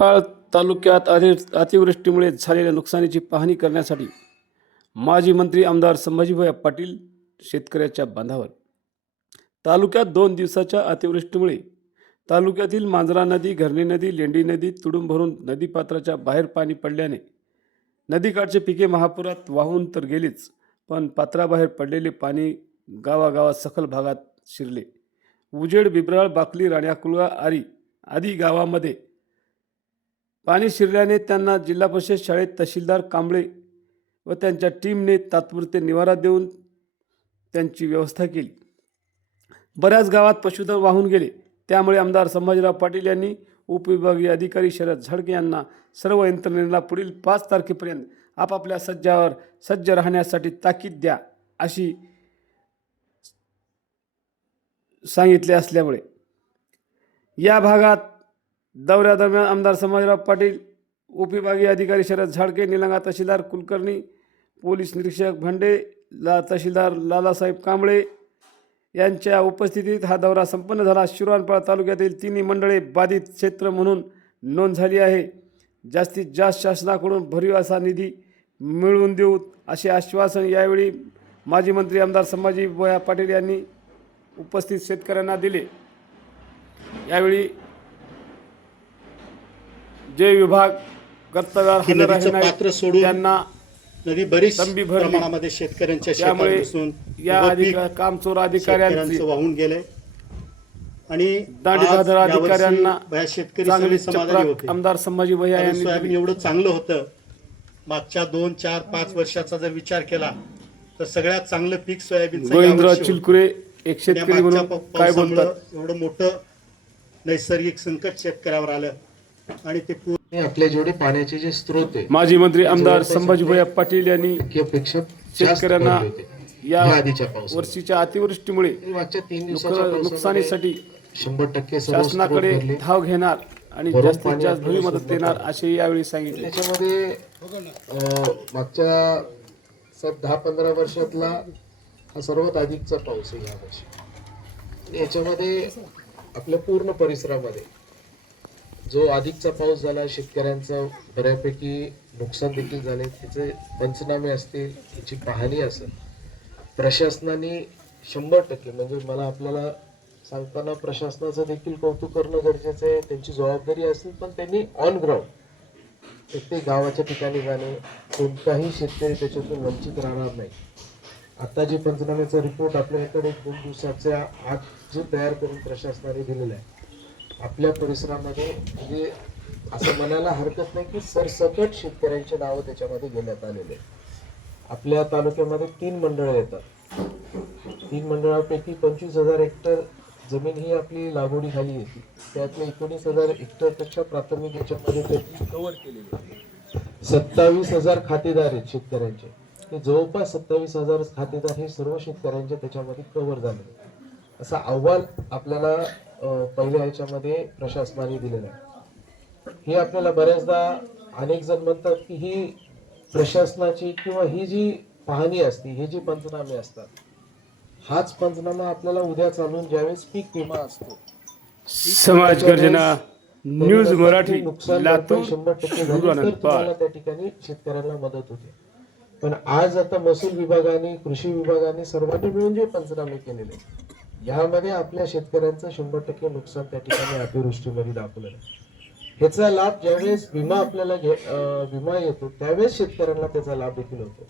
पाळ तालुक्यात अति- अतिवृष्टीमुळे झालेल्या नुकसानीची पाहणी करण्यासाठी माजी मंत्री आमदार संभाजीभाई पाटील शेतकऱ्याच्या बांधावर. तालुक्यात दोन दिवसाच्या अतिवृष्टीमुळे तालुक्यातील मांजरा नदी घरणी नदी लेंडी नदी तुडूंब भरून नदीपात्राच्या बाहेर पाणी पडल्याने नदीकाठचे पिके महापुरात वाहून तर गेलीच पण पात्राबाहेर पडलेले पाणी गावागावात सखल भागात शिरले. उजेड बिब्राळ बाकली राण्याकुलगा आरी आदी गावामध्ये पाणी शिरल्याने त्यांना जिल्हा परिषद शाळेत तहसीलदार कांबळे व त्यांच्या टीमने तात्पुरते निवारा देऊन त्यांची व्यवस्था केली. बऱ्याच गावात पशुधन वाहून गेले. त्यामुळे आमदार संभाजीराव पाटील यांनी उपविभागीय अधिकारी शरद झडके यांना सर्व यंत्रणेला पुढील पाच तारखेपर्यंत आपापल्या सज्जावर सज्ज राहण्यासाठी ताकीद द्या अशी सांगितले असल्यामुळे. या भागात दौऱ्यादरम्यान आमदार समाजराव पाटील उपविभागीय अधिकारी शरद झाडके निलंगा तहसीलदार कुलकर्णी पोलीस निरीक्षक भंडे ला तहसीलदार लालासाहेब कांबळे यांच्या उपस्थितीत हा दौरा संपन्न झाला. शिरवानपाळ तालुक्यातील तिन्ही मंडळे बाधित क्षेत्र म्हणून नोंद झाली आहे. जास्तीत जास्त शासनाकडून भरीव असा निधी मिळवून देऊ असे आश्वासन यावेळी माजी मंत्री आमदार संभाजी बोया पाटील यांनी उपस्थित शेतकऱ्यांना दिले. यावेळी जे विभाग ही हजर नदीचं नदी बरीच तंबी भरली. प्रमाणामध्ये शेतकऱ्यांच्या शेतात त्यामुळे घुसून या उभं पीक अधिका कामचोर अधिकाऱ्यांची शेतकऱ्यांचं वाहून गेलंय आणि आज यावर्षी अधिकाऱ्यांना शेतकरी चांगली सगळे समाधानी चपराक होते आमदार संभाजी भैया कारण यांनी सोयाबीन दिली. एवढं चांगलं होतं मागच्या दोन चार पाच वर्षाचा जर विचार केला तर सगळ्यात चांगलं पीक सोयाबीनचं गोविंदराव यावर्षी होतं. चिलकुरे एक या शेतकरी मागच्या म्हणून काय पावसामुळं बोलतात एवढं मोठं नैसर्गिक संकट शेतकऱ्यावर आलं आणि ते पूर्ण आणि आपले जेवढे पाण्याचे जे स्रोत आहे माजी मंत्री आमदार संभाजी भैया पाटील यांनी शेतकऱ्यांना या आधीच्या वर्षीच्या अतिवृष्टीमुळे मागच्या तीन नुक- दिवसाच्या पावसामध्ये नुकसानीसाठी शंभर टक्के शासनाकडे. धाव घेणार आणि जास्तीत जास्त मदत देणार असे यावेळी सांगितले. त्याच्यामध्ये मागच्या सात दहा पंधरा वर्षातला हा सर्वात अधिकचा पाऊस आहे या वर्षी. याच्यामध्ये आपल्या पूर्ण परिसरामध्ये जो अधिकचा पाऊस झाला शेतकऱ्यांचं बऱ्यापैकी नुकसान देखील झाले. त्याचे पंचनामे असतील त्याची पाहणी असेल. प्रशासनाने शंभर टक्के म्हणजे मला आपल्याला सांगताना प्रशासनाचं देखील कौतुक करणं गरजेचं आहे. त्यांची जबाबदारी असेल पण त्यांनी ऑन ग्राउंड प्रत्येक गावाच्या ठिकाणी जाणे कोणताही शेतकरी त्याच्यातून वंचित राहणार नाही. आता जे पंचनाम्याचा रिपोर्ट आपल्याकडे दोन दिवसाच्या आत जो तयार करून प्रशासनाने दिलेला आहे आपल्या परिसरामध्ये म्हणजे असं म्हणायला हरकत नाही की सरसकट शेतकऱ्यांचे नावं त्याच्यामध्ये घेण्यात आलेले आहेत. आपल्या तालुक्यामध्ये तीन मंडळं येतात. तीन मंडळापैकी पंचवीस हजार हेक्टर जमीन ही आपली लागवडीखाली येते त्यातले एकोणीस हजार हेक्टरपेक्षा प्राथमिक याच्यामध्ये त्यांनी कव्हर केलेली आहे. सत्तावीस हजार खातेदार आहेत शेतकऱ्यांचे. ते जवळपास सत्तावीस हजार खातेदार हे सर्व शेतकऱ्यांच्या त्याच्यामध्ये कव्हर झाले. असा अहवाल आपल्याला पहिल्या ह्याच्यामध्ये प्रशासनाने दिलेला आहे हे आपल्याला बऱ्याचदा अनेक जण म्हणतात की ही प्रशासनाची किंवा ही जी पाहणी असते हे जे पंचनामे असतात हाच पंचनामा आपल्याला उद्या चालून ज्यावेळेस पीक विमा असतो समाज गर्जना न्यूज मराठी नुकसान शंभर टक्के तुम्हाला. त्या ठिकाणी शेतकऱ्यांना मदत होते पण आज आता महसूल विभागाने कृषी विभागाने सर्वांनी मिळून जे पंचनामे केलेले आहेत, यामध्ये आपल्या शेतकऱ्यांचं शंभर टक्के नुकसान त्या ठिकाणी अतिवृष्टीमध्ये दाखवलं ह्याचा लाभ ज्यावेळेस विमा आपल्याला घे- विमा येतो त्यावेळेस शेतकऱ्यांना त्याचा लाभ देखील होतो.